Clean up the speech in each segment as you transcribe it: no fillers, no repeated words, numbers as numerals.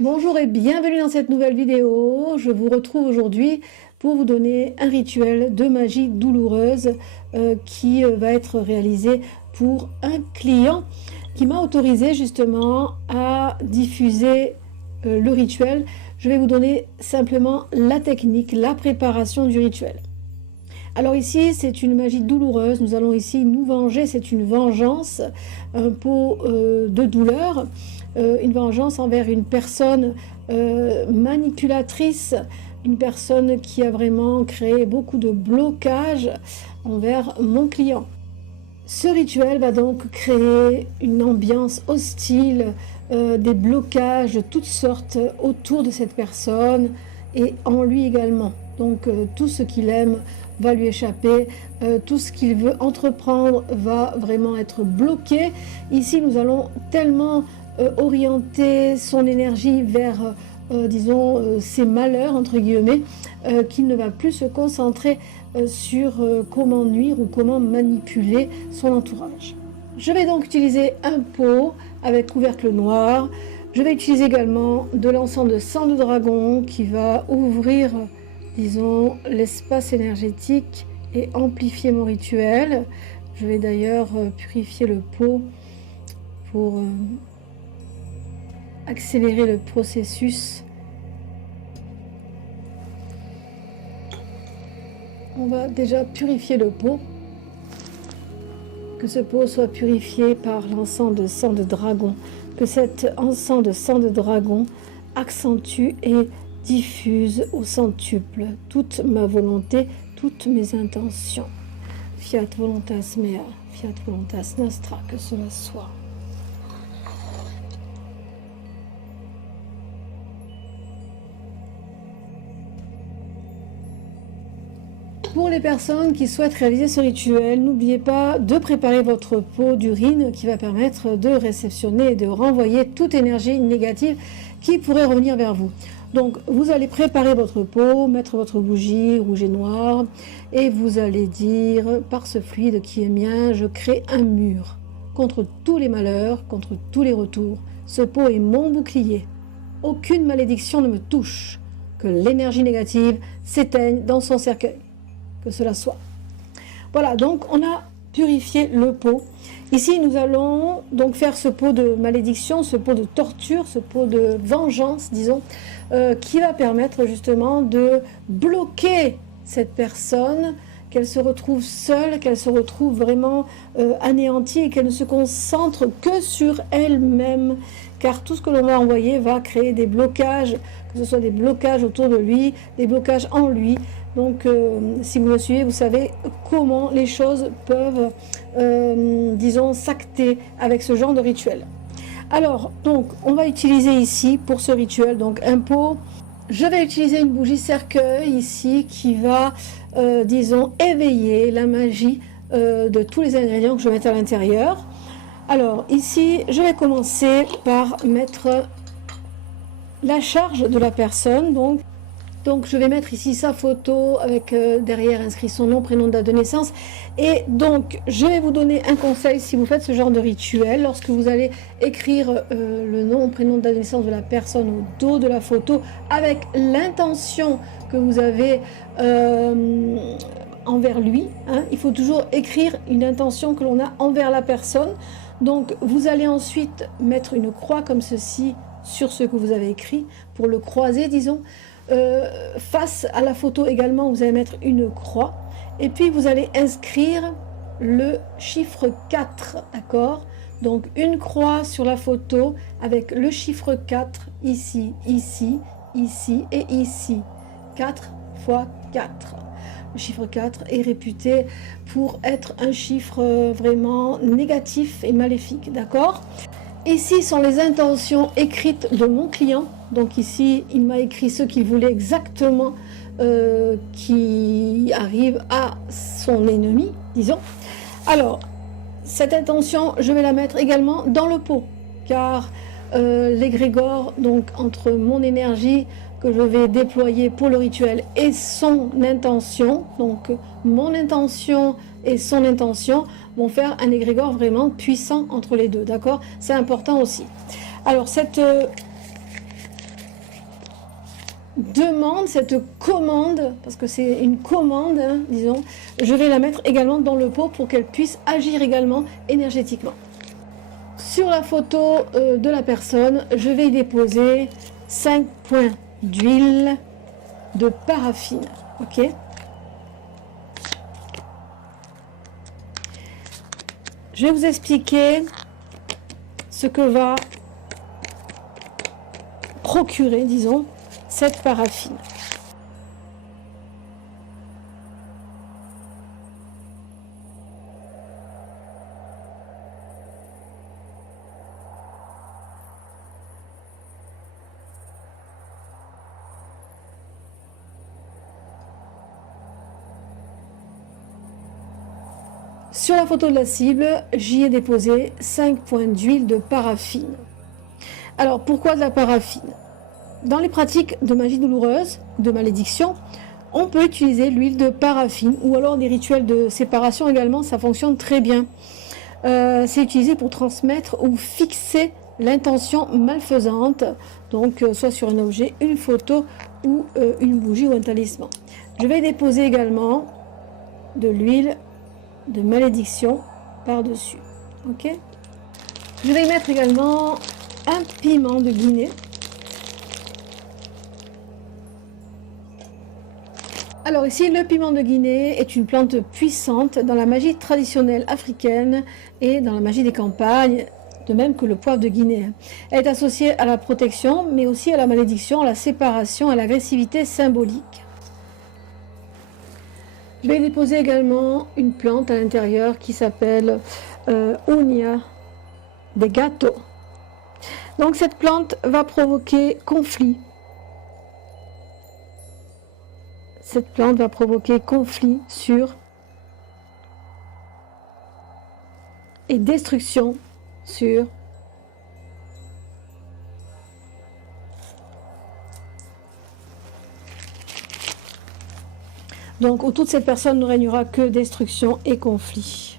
Bonjour et bienvenue dans cette nouvelle vidéo. Je vous retrouve aujourd'hui pour vous donner un rituel de magie douloureuse qui va être réalisé pour un client qui m'a autorisé justement à diffuser le rituel. Je vais vous donner simplement la technique, la préparation du rituel. Alors ici, c'est une magie douloureuse. Nous allons ici nous venger. C'est une vengeance, un pot de douleur, une vengeance envers une personne manipulatrice, une personne qui a vraiment créé beaucoup de blocages envers mon client. Ce rituel va donc créer une ambiance hostile, des blocages de toutes sortes autour de cette personne et en lui également. Donc tout ce qu'il aime va lui échapper, tout ce qu'il veut entreprendre va vraiment être bloqué. Ici, nous allons tellement orienter son énergie vers, disons, ses malheurs, entre guillemets, qu'il ne va plus se concentrer sur comment nuire ou comment manipuler son entourage. Je vais donc utiliser un pot avec couvercle noir. Je vais utiliser également de l'encens de sang de dragon qui va ouvrir, disons, l'espace énergétique et amplifier mon rituel. Je vais d'ailleurs purifier le pot pour accélérer le processus. On va déjà purifier le pot, que ce pot soit purifié par l'encens de sang de dragon, que cet encens de sang de dragon accentue et diffuse au centuple toute ma volonté, toutes mes intentions. Fiat voluntas mea, fiat voluntas nostra, que cela soit. Pour les personnes qui souhaitent réaliser ce rituel, n'oubliez pas de préparer votre pot d'urine qui va permettre de réceptionner et de renvoyer toute énergie négative qui pourrait revenir vers vous. Donc vous allez préparer votre pot, mettre votre bougie rouge et noire et vous allez dire par ce fluide qui est mien, je crée un mur contre tous les malheurs, contre tous les retours. Ce pot est mon bouclier. Aucune malédiction ne me touche. Que l'énergie négative s'éteigne dans son cercueil. Que cela soit. Voilà, donc on a purifié le pot. Ici, nous allons donc faire ce pot de malédiction, ce pot de torture, ce pot de vengeance, disons, qui va permettre justement de bloquer cette personne, qu'elle se retrouve seule, qu'elle se retrouve vraiment anéantie et qu'elle ne se concentre que sur elle-même. Car tout ce que l'on va envoyer va créer des blocages, que ce soit des blocages autour de lui, des blocages en lui. Donc, si vous me suivez, vous savez comment les choses peuvent, disons, s'acter avec ce genre de rituel. Alors, donc, on va utiliser ici, pour ce rituel, donc un pot. Je vais utiliser une bougie cercueil ici qui va, disons, éveiller la magie de tous les ingrédients que je vais mettre à l'intérieur. Alors, ici, je vais commencer par mettre la charge de la personne, donc je vais mettre ici sa photo avec derrière inscrit son nom, prénom, date de naissance. Et donc je vais vous donner un conseil si vous faites ce genre de rituel. Lorsque vous allez écrire le nom, prénom, date de naissance de la personne au dos de la photo avec l'intention que vous avez envers lui, hein, il faut toujours écrire une intention que l'on a envers la personne. Donc vous allez ensuite mettre une croix comme ceci sur ce que vous avez écrit pour le croiser, disons. Face à la photo également, vous allez mettre une croix et puis vous allez inscrire le chiffre 4, d'accord? Donc une croix sur la photo avec le chiffre 4 ici, ici, ici et ici. 4 fois 4. Le chiffre 4 est réputé pour être un chiffre vraiment négatif et maléfique, d'accord? Ici sont les intentions écrites de mon client. Donc ici, il m'a écrit ce qu'il voulait exactement qui arrive à son ennemi, disons. Alors, cette intention, je vais la mettre également dans le pot, car l'égrégore, donc entre mon énergie que je vais déployer pour le rituel et son intention, donc mon intention et son intention vont faire un égrégore vraiment puissant entre les deux, d'accord? C'est important aussi. Alors cette demande, cette commande, parce que c'est une commande, hein, disons, je vais la mettre également dans le pot pour qu'elle puisse agir également énergétiquement. Sur la photo de la personne, je vais y déposer 5 points d'huile de paraffine. Ok. Je vais vous expliquer ce que va procurer, disons, cette paraffine. Sur la photo de la cible, j'y ai déposé 5 points d'huile de paraffine. Alors, pourquoi de la paraffine? Dans les pratiques de magie douloureuse, de malédiction, on peut utiliser l'huile de paraffine ou alors des rituels de séparation également, ça fonctionne très bien. C'est utilisé pour transmettre ou fixer l'intention malfaisante, donc soit sur un objet, une photo ou une bougie ou un talisman. Je vais déposer également de l'huile de malédiction par-dessus. Ok. Je vais y mettre également un piment de Guinée. Alors ici, le piment de Guinée est une plante puissante dans la magie traditionnelle africaine et dans la magie des campagnes, de même que le poivre de Guinée. Elle est associée à la protection, mais aussi à la malédiction, à la séparation, à l'agressivité symbolique. Je vais déposer également une plante à l'intérieur qui s'appelle Unia de Gato. Donc cette plante va provoquer conflit. Cette plante va provoquer conflit sur et destruction sur donc autour de cette personne ne régnera que destruction et conflit.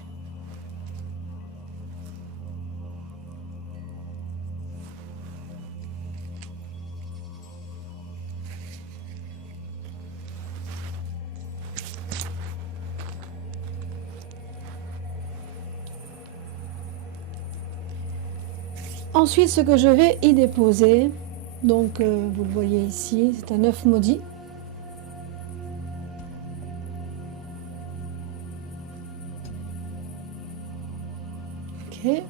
Ensuite, ce que je vais y déposer, donc vous le voyez ici, c'est un œuf maudit. Ok.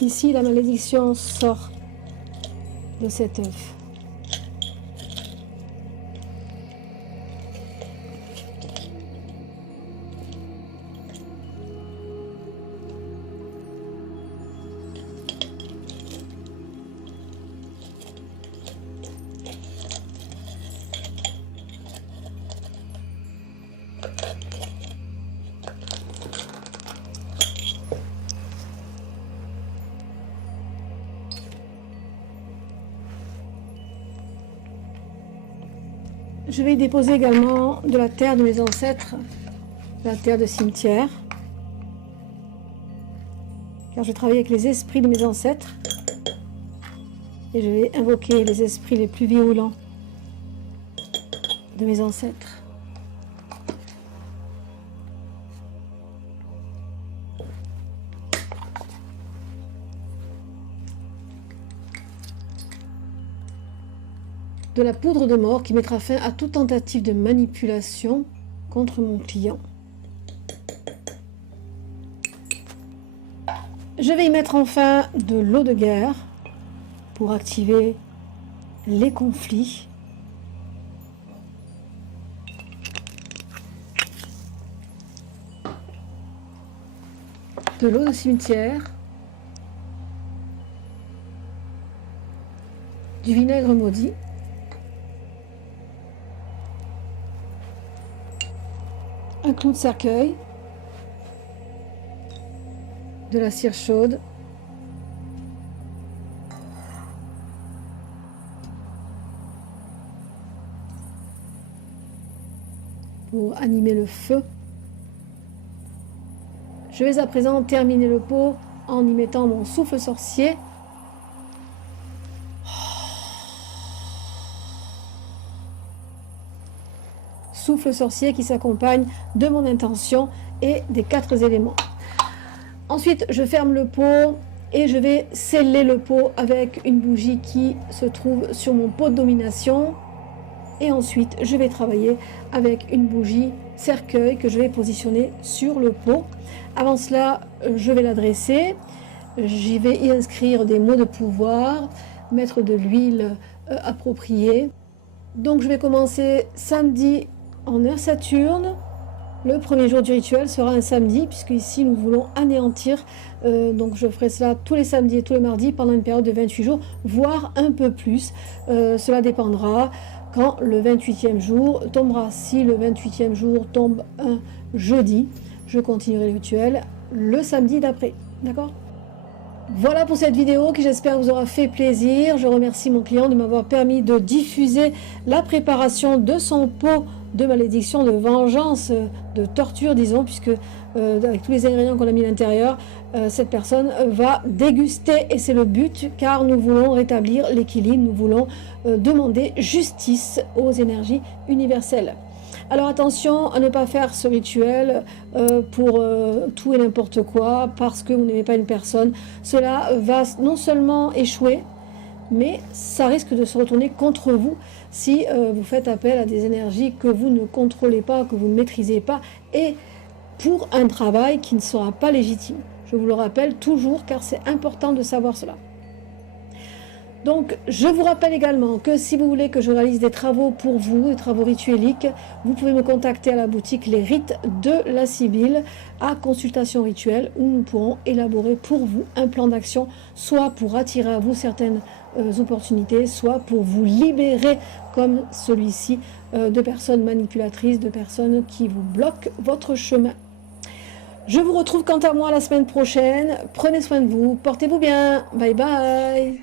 Ici, la malédiction sort de cet œuf. Je vais y déposer également de la terre de mes ancêtres, de la terre de cimetière, car je travaille avec les esprits de mes ancêtres et je vais invoquer les esprits les plus violents de mes ancêtres. De la poudre de mort qui mettra fin à toute tentative de manipulation contre mon client. Je vais y mettre enfin de l'eau de guerre pour activer les conflits. De l'eau de cimetière, du vinaigre maudit, un clou de cercueil, de la cire chaude. Pour animer le feu. Je vais à présent terminer le pot en y mettant mon souffle sorcier. Souffle sorcier qui s'accompagne de mon intention et des 4 éléments. Ensuite, je ferme le pot et je vais sceller le pot avec une bougie qui se trouve sur mon pot de domination. Et ensuite, je vais travailler avec une bougie cercueil que je vais positionner sur le pot. Avant cela, je vais l'adresser. J'y vais y inscrire des mots de pouvoir, mettre de l'huile appropriée. Donc, je vais commencer samedi en heure Saturne. Le premier jour du rituel sera un samedi, puisque ici nous voulons anéantir. Donc je ferai cela tous les samedis et tous les mardis pendant une période de 28 jours, voire un peu plus. Cela dépendra quand le 28e jour tombera. Si le 28e jour tombe un jeudi, je continuerai le rituel le samedi d'après. D'accord ? Voilà pour cette vidéo qui j'espère vous aura fait plaisir. Je remercie mon client de m'avoir permis de diffuser la préparation de son pot de malédiction, de vengeance, de torture, disons, puisque avec tous les ingrédients qu'on a mis à l'intérieur, cette personne va déguster et c'est le but, car nous voulons rétablir l'équilibre, nous voulons demander justice aux énergies universelles. Alors attention à ne pas faire ce rituel pour tout et n'importe quoi, parce que vous n'aimez pas une personne. Cela va non seulement échouer, mais ça risque de se retourner contre vous si vous faites appel à des énergies que vous ne contrôlez pas, que vous ne maîtrisez pas, et pour un travail qui ne sera pas légitime. Je vous le rappelle toujours, car c'est important de savoir cela. Donc, je vous rappelle également que si vous voulez que je réalise des travaux pour vous, des travaux ritueliques, vous pouvez me contacter à la boutique Les Rites de la Sibylle à consultation rituelle, où nous pourrons élaborer pour vous un plan d'action, soit pour attirer à vous certaines opportunités, soit pour vous libérer, comme celui-ci, de personnes manipulatrices, de personnes qui vous bloquent votre chemin. Je vous retrouve quant à moi la semaine prochaine. Prenez soin de vous, portez-vous bien. Bye bye.